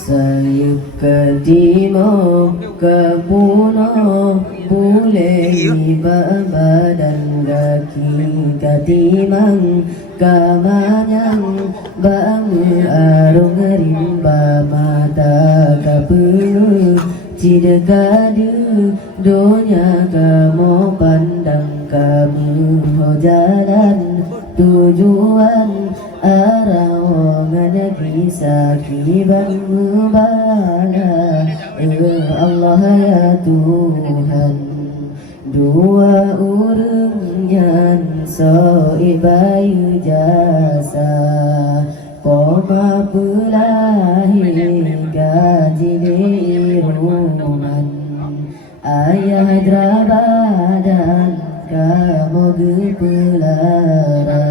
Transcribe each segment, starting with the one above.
Saya ke timur, ke pulau, boleh badan kaki ke timang, ke manyang, bangu arung rimba mata ke penuh, tidak ada dunia kamu pandang kamu jalan tujuan arah wangan kisah kiban mubala Allah ya Tuhan dua orang yang soibai jasa koma pelahi gaji diruman ayah drabadan kamu gepelara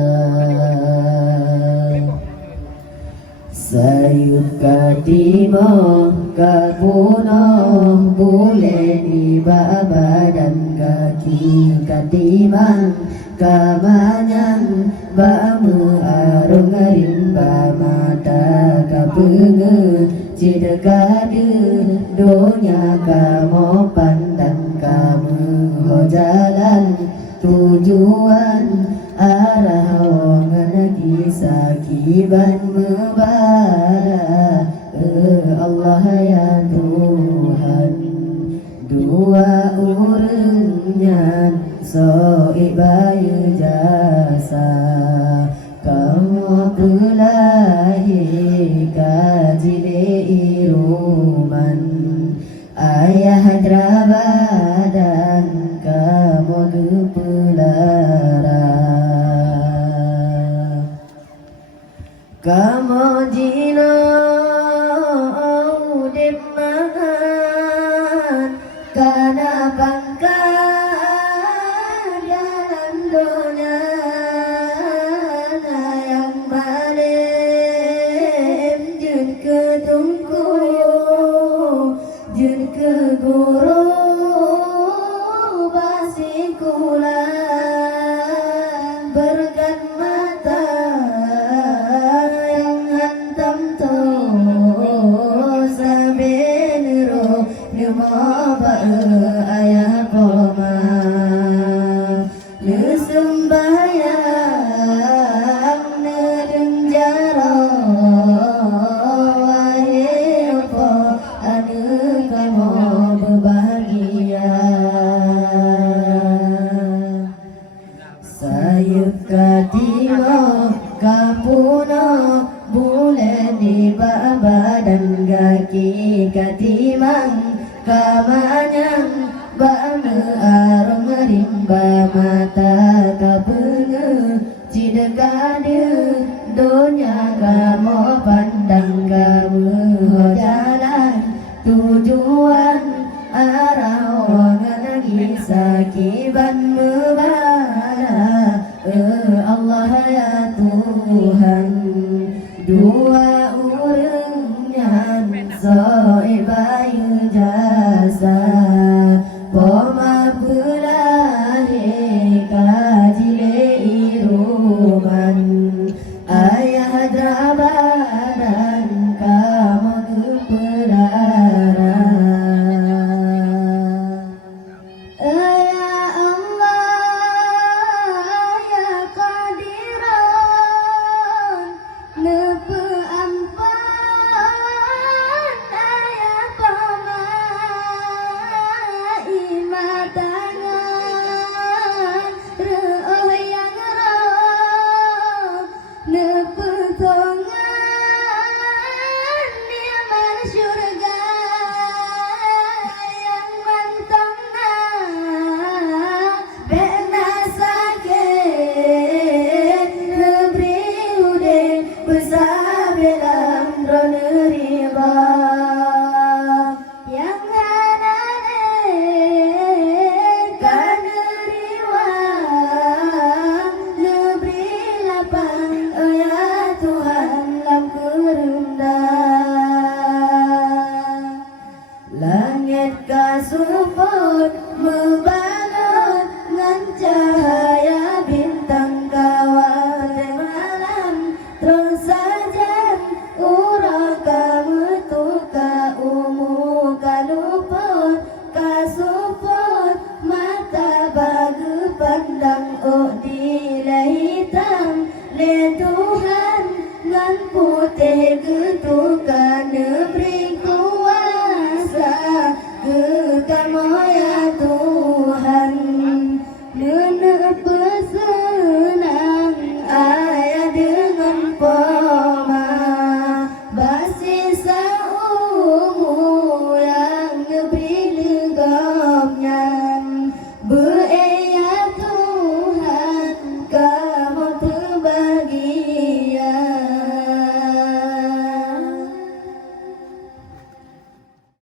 sayup katimo kapuno boleh dibawa badan kaki katimang kamanyang bamu arung rimba mata kapenge cidekade dunia kamu pandang kamu jalan tujuan arah wangan kisah kiban mubara Allah ya Tuhan dua orang yang soibai jasa kamu pelahi kaji iruman ayah drabadan kamu gepelara kamu jino udip mangan kana pangkat dalam dunia yang malim jun ke tungku jun ke guru basikula berkat mata yang hantam tu sabenero nyumaba ayah koma nesembayang nedeng jaro ayepo anu kamu berbahagia sayup katimo kapuno boleh dibawa badan kaki katimang kamanyang bame arung rimba mata kapenge cidekade dunia kamu pandang kamu jalan tujuan arah wangan kisah kiban